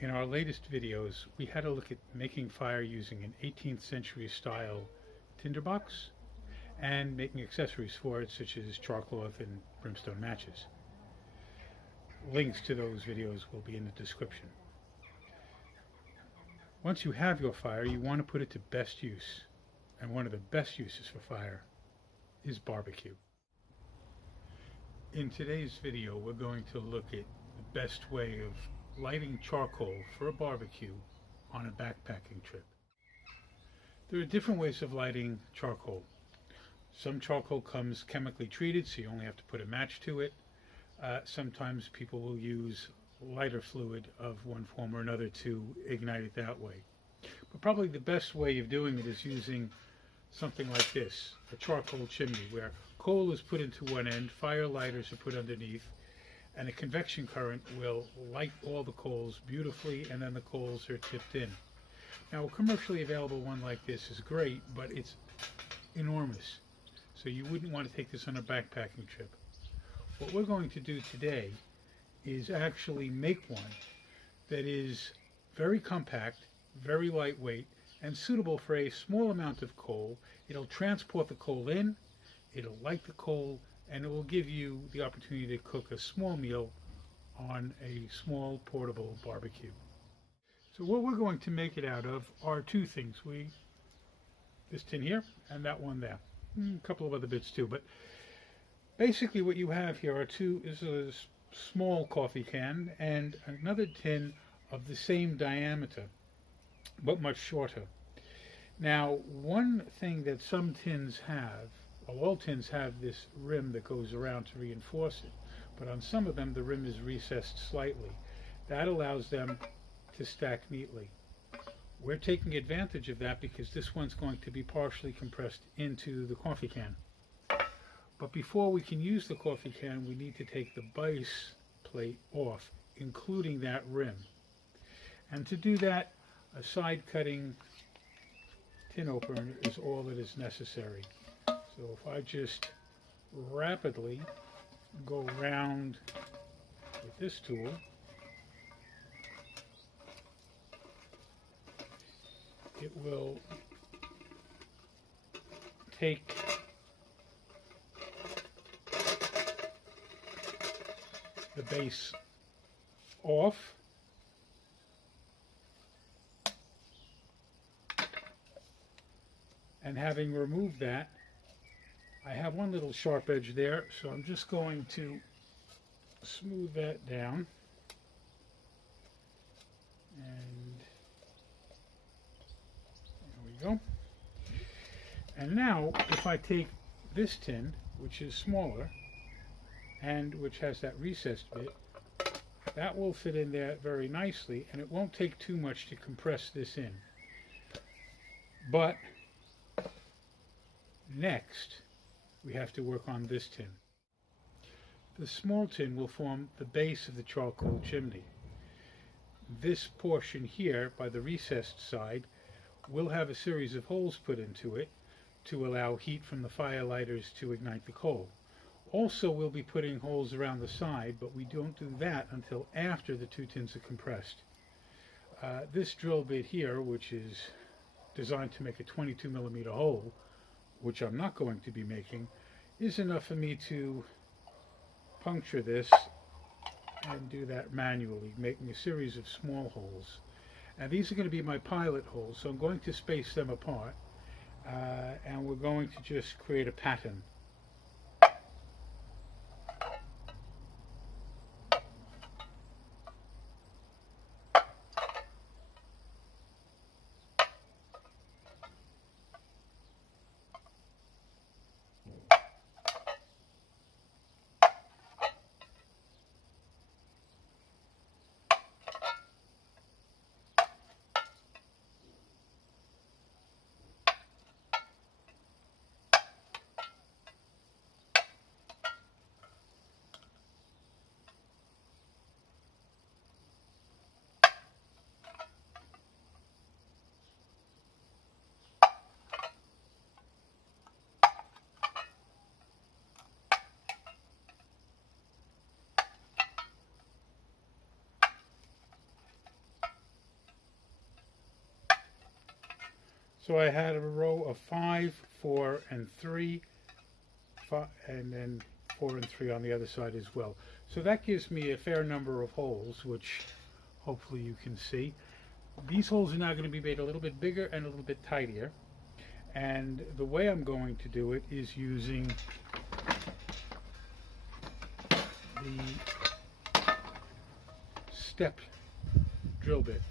In our latest videos, we had a look at making fire using an 18th century style tinderbox and making accessories for it, such as char cloth and brimstone matches. Links to those videos will be in the description. Once you have your fire, you want to put it to best use. And one of the best uses for fire is barbecue. In today's video, we're going to look at the best way of lighting charcoal for a barbecue on a backpacking trip. There are different ways of lighting charcoal. Some charcoal comes chemically treated, so you only have to put a match to it. Sometimes people will use lighter fluid of one form or another to ignite it that way. But probably the best way of doing it is using something like this, a charcoal chimney, where coal is put into one end, fire lighters are put underneath, and a convection current will light all the coals beautifully, and then the coals are tipped in. Now, a commercially available one like this is great, but it's enormous, so you wouldn't want to take this on a backpacking trip. What we're going to do today is actually make one that is very compact, very lightweight, and suitable for a small amount of coal. It'll transport the coal in, it'll light the coal, and it will give you the opportunity to cook a small meal on a small portable barbecue. So what we're going to make it out of are two things. This tin here and that one there. A couple of other bits too, but basically what you have here is a small coffee can and another tin of the same diameter, but much shorter. Now, one thing that some tins have, all tins have this rim that goes around to reinforce it, but on some of them the rim is recessed slightly. That allows them to stack neatly. We're taking advantage of that because this one's going to be partially compressed into the coffee can. But before we can use the coffee can, we need to take the base plate off, including that rim. And to do that, a side cutting tin opener is all that is necessary. So if I just rapidly go around with this tool, it will take the base off, and having removed that, I have one little sharp edge there, so I'm just going to smooth that down, and there we go. And now if I take this tin, which is smaller and which has that recessed bit, that will fit in there very nicely, and it won't take too much to compress this in. But next we have to work on this tin. The small tin will form the base of the charcoal chimney. This portion here by the recessed side will have a series of holes put into it to allow heat from the fire lighters to ignite the coal. Also, we'll be putting holes around the side, but we don't do that until after the two tins are compressed. This drill bit here, which is designed to make a 22mm hole, which I'm not going to be making, is enough for me to puncture this and do that manually, making a series of small holes. And these are going to be my pilot holes, so I'm going to space them apart, and we're going to just create a pattern. So I had a row of 5, 4, and 3, and then 4 and 3 on the other side as well. So that gives me a fair number of holes, which hopefully you can see. These holes are now going to be made a little bit bigger and a little bit tidier. And the way I'm going to do it is using the stepped drill bit.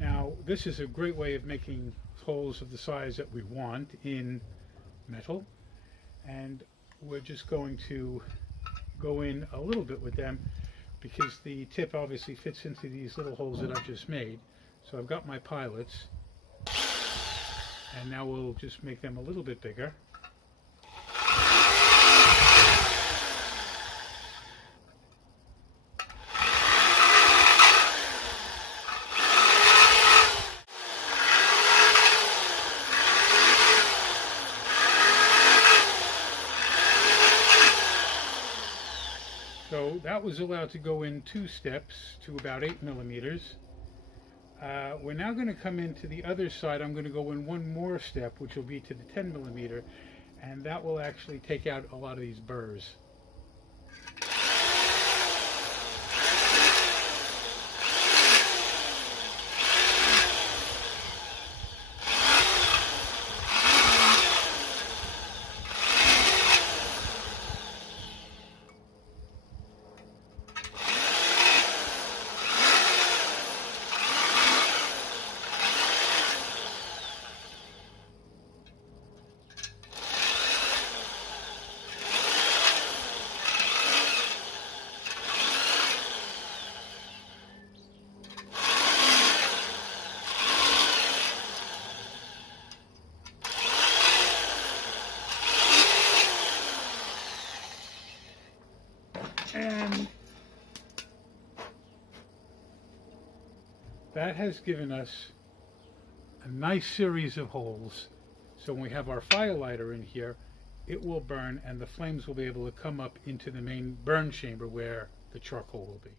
Now, this is a great way of making holes of the size that we want in metal, and we're just going to go in a little bit with them because the tip obviously fits into these little holes that I've just made. So I've got my pilots, and now we'll just make them a little bit bigger. So that was allowed to go in 2 steps to about 8 millimeters. We're now going to come into the other side. I'm going to go in 1 more step, which will be to the 10 millimeter, and that will actually take out a lot of these burrs. And that has given us a nice series of holes. So when we have our fire lighter in here, it will burn and the flames will be able to come up into the main burn chamber where the charcoal will be.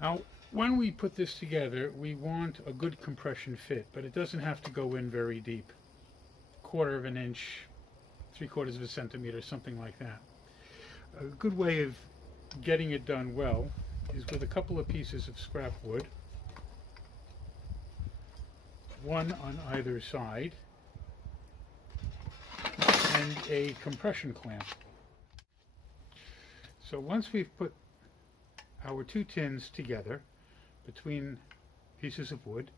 Now, when we put this together, we want a good compression fit, but it doesn't have to go in very deep. 1/4 of an inch, 3/4 of a centimeter, something like that. A good way of getting it done well is with a couple of pieces of scrap wood, 1 on either side, and a compression clamp. So once we've put our 2 tins together between pieces of wood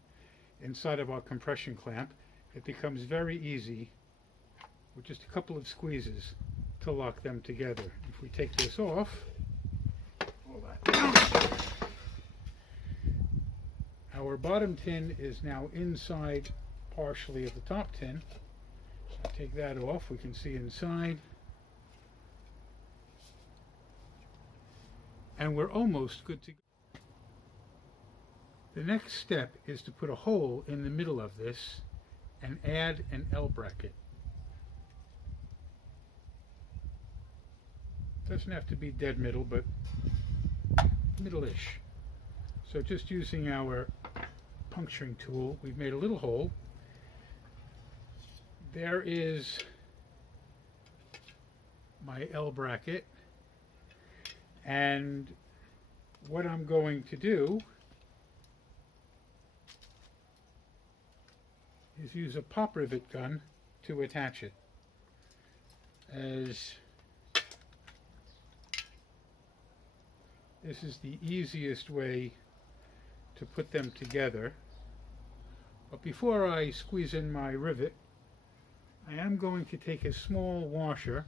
inside of our compression clamp, it becomes very easy with just a couple of squeezes to lock them together. If we take this off, pull that down, our bottom tin is now inside partially of the top tin. So take that off, we can see inside, and we're almost good to go. The next step is to put a hole in the middle of this and add an L bracket. Doesn't have to be dead middle, but middle-ish. So just using our puncturing tool, we've made a little hole. There is my L bracket, and what I'm going to do is use a pop rivet gun to attach it. As this is the easiest way to put them together. But before I squeeze in my rivet, I am going to take a small washer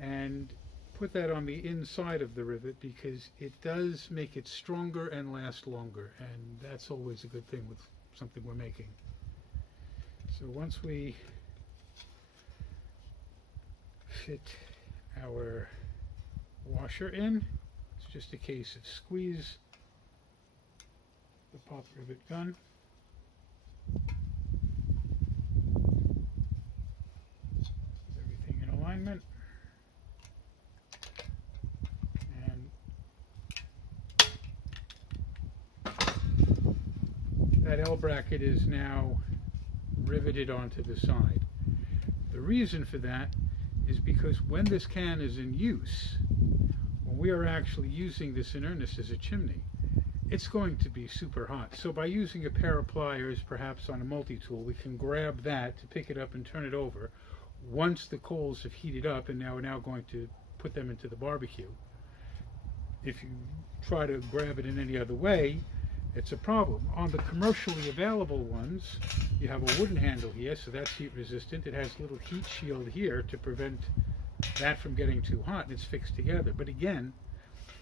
and put that on the inside of the rivet because it does make it stronger and last longer, and that's always a good thing with something we're making. So once we fit our washer in, it's just a case of squeeze the pop rivet gun. Everything in alignment. And that L bracket is now riveted onto the side. The reason for that is because when this can is in use, when we are actually using this in earnest as a chimney, it's going to be super hot. So by using a pair of pliers, perhaps on a multi-tool, we can grab that to pick it up and turn it over once the coals have heated up, and now we're now going to put them into the barbecue. If you try to grab it in any other way, it's a problem. On the commercially available ones, you have a wooden handle here, so that's heat resistant. It has a little heat shield here to prevent that from getting too hot, and it's fixed together. But again,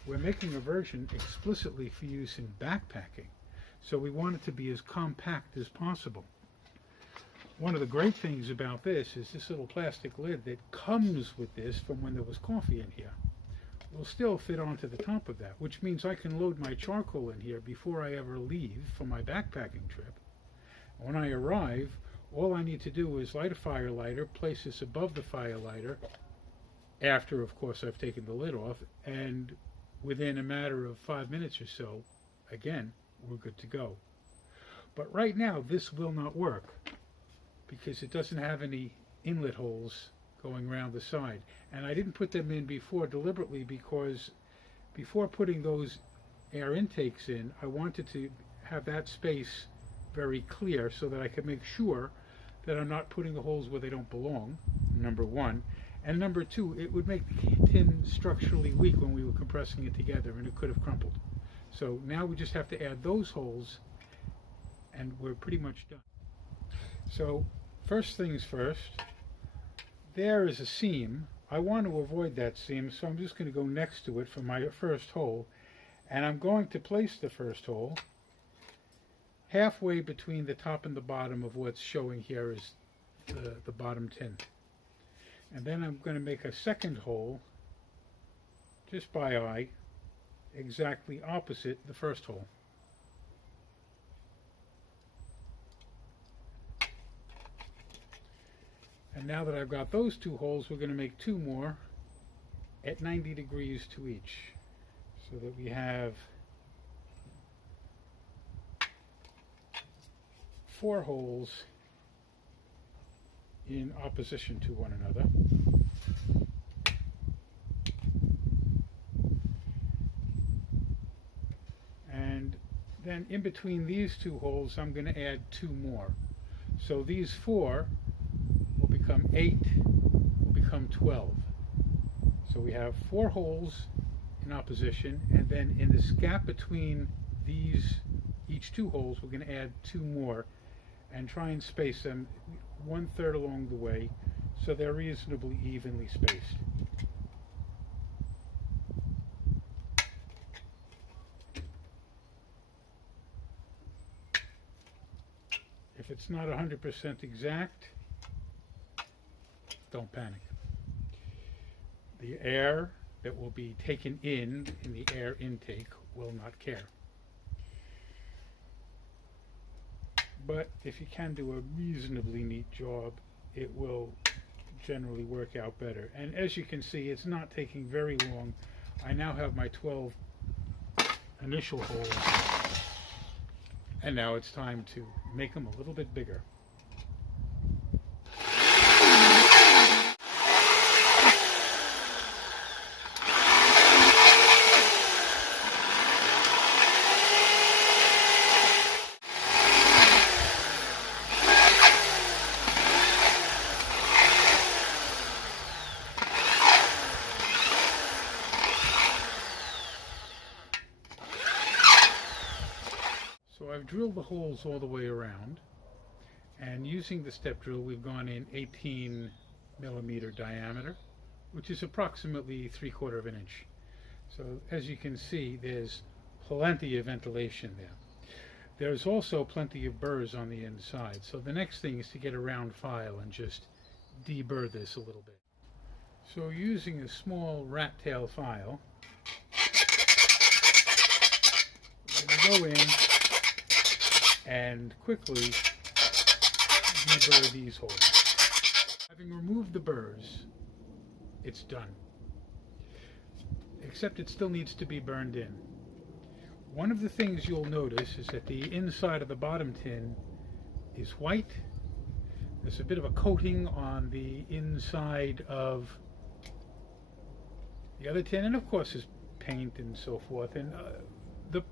we're making a version explicitly for use in backpacking, so we want it to be as compact as possible. One of the great things about this is this little plastic lid that comes with this from when there was coffee in here will still fit onto the top of that, which means I can load my charcoal in here before I ever leave for my backpacking trip. When I arrive, all I need to do is light a fire lighter, place this above the fire lighter, after, of course, I've taken the lid off, and within a matter of 5 minutes or so, again, we're good to go. But right now, this will not work because it doesn't have any inlet holes going around the side. And I didn't put them in before deliberately because before putting those air intakes in, I wanted to have that space very clear so that I could make sure that I'm not putting the holes where they don't belong, number one. And number two, it would make the tin structurally weak when we were compressing it together, and it could have crumpled. So now we just have to add those holes, and we're pretty much done. So first things first, there is a seam. I want to avoid that seam, so I'm just going to go next to it for my first hole, and I'm going to place the first hole halfway between the top and the bottom of what's showing here is the bottom tin. And then I'm going to make a second hole, just by eye, exactly opposite the first hole. And now that I've got those two holes, we're going to make two more at 90 degrees to each, so that we have 4 holes in opposition to one another. And then in between these 2 holes, I'm going to add 2 more. So these 4 will become 8, will become 12. So we have 4 holes in opposition, and then in this gap between these, each 2 holes, we're going to add 2 more and try and space them 1/3 along the way so they're reasonably evenly spaced. If it's not 100% exact, don't panic. The air that will be taken in the air intake will not care. But if you can do a reasonably neat job, it will generally work out better. And as you can see, it's not taking very long. I now have my 12 initial holes, and now it's time to make them a little bit bigger. I've drilled the holes all the way around, and using the step drill we've gone in 18 millimeter diameter, which is approximately 3/4 of an inch. So as you can see, there's plenty of ventilation there. There's also plenty of burrs on the inside, so the next thing is to get a round file and just deburr this a little bit. So using a small rat tail file, we're going to go in and quickly deburr these holes. Having removed the burrs, it's done. Except it still needs to be burned in. One of the things you'll notice is that the inside of the bottom tin is white. There's a bit of a coating on the inside of the other tin, and of course there's paint and so forth. And the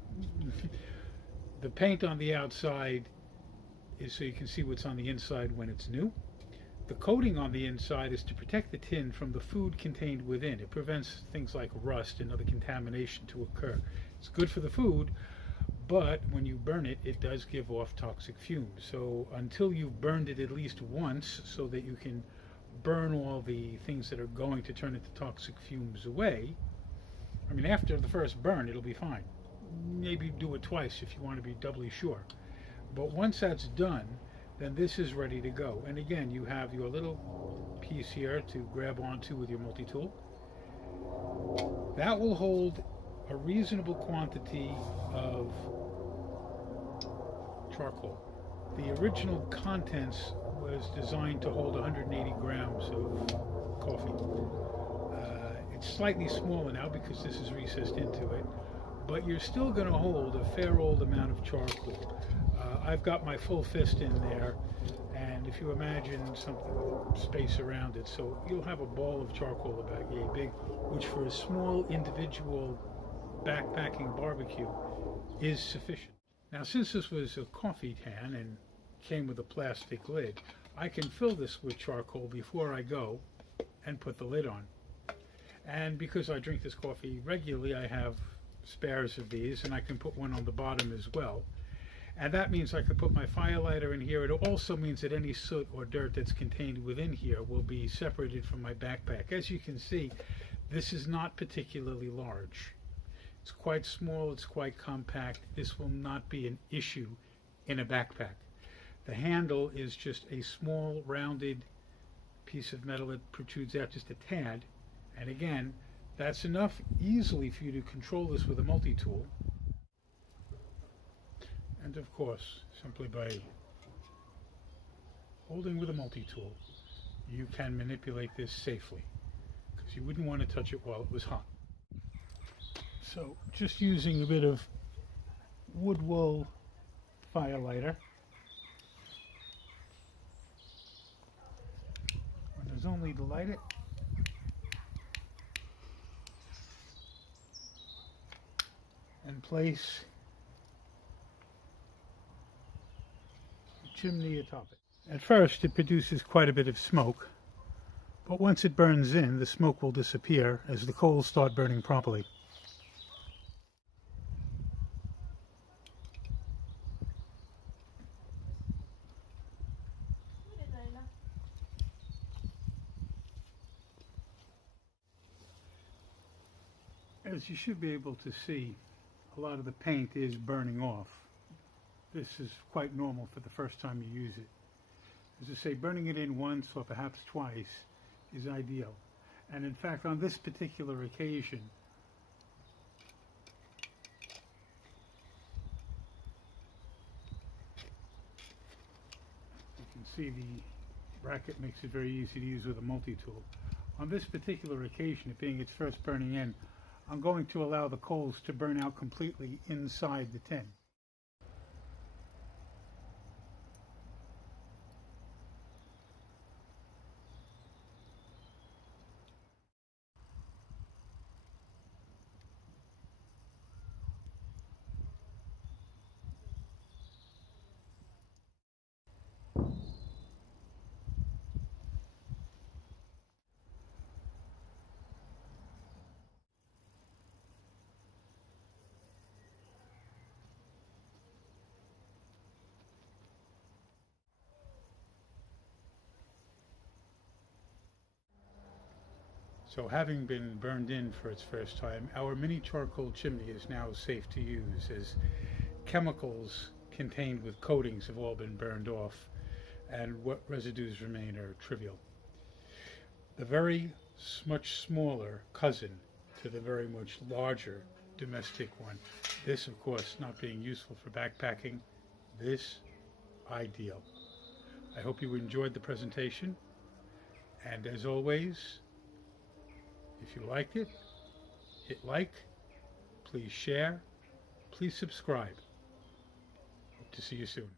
the paint on the outside is so you can see what's on the inside when it's new. The coating on the inside is to protect the tin from the food contained within. It prevents things like rust and other contamination to occur. It's good for the food, but when you burn it, it does give off toxic fumes. So until you've burned it at least once so that you can burn all the things that are going to turn into toxic fumes away, I mean, after the first burn, it'll be fine. Maybe do it twice if you want to be doubly sure. But once that's done, then this is ready to go. And again, you have your little piece here to grab onto with your multi-tool. That will hold a reasonable quantity of charcoal. The original contents was designed to hold 180 grams of coffee. It's slightly smaller now because this is recessed into it, but you're still going to hold a fair old amount of charcoal. I've got my full fist in there, and if you imagine something with space around it, so you'll have a ball of charcoal about yay big, which for a small individual backpacking barbecue is sufficient. Now, since this was a coffee can and came with a plastic lid, I can fill this with charcoal before I go and put the lid on. And because I drink this coffee regularly, I have spares of these, and I can put one on the bottom as well. And that means I could put my firelighter in here. It also means that any soot or dirt that's contained within here will be separated from my backpack. As you can see, this is not particularly large. It's quite small, it's quite compact. This will not be an issue in a backpack. The handle is just a small rounded piece of metal that protrudes out just a tad. And again, that's enough easily for you to control this with a multi-tool. And of course, simply by holding with a multi-tool, you can manipulate this safely, because you wouldn't want to touch it while it was hot. So just using a bit of wood wool firelighter, when there's only to light it, and place chimney atop it. At first it produces quite a bit of smoke, but once it burns in, the smoke will disappear as the coals start burning properly. As you should be able to see, a lot of the paint is burning off. This is quite normal for the first time you use it. As I say, burning it in once or perhaps twice is ideal. And in fact, on this particular occasion, you can see the bracket makes it very easy to use with a multi-tool. On this particular occasion, it being its first burning in, I'm going to allow the coals to burn out completely inside the tin. So having been burned in for its first time, our mini charcoal chimney is now safe to use, as chemicals contained with coatings have all been burned off, and what residues remain are trivial. The very much smaller cousin to the very much larger domestic one, this of course not being useful for backpacking, this ideal. I hope you enjoyed the presentation, and as always, if you liked it, hit like, please share, please subscribe. Hope to see you soon.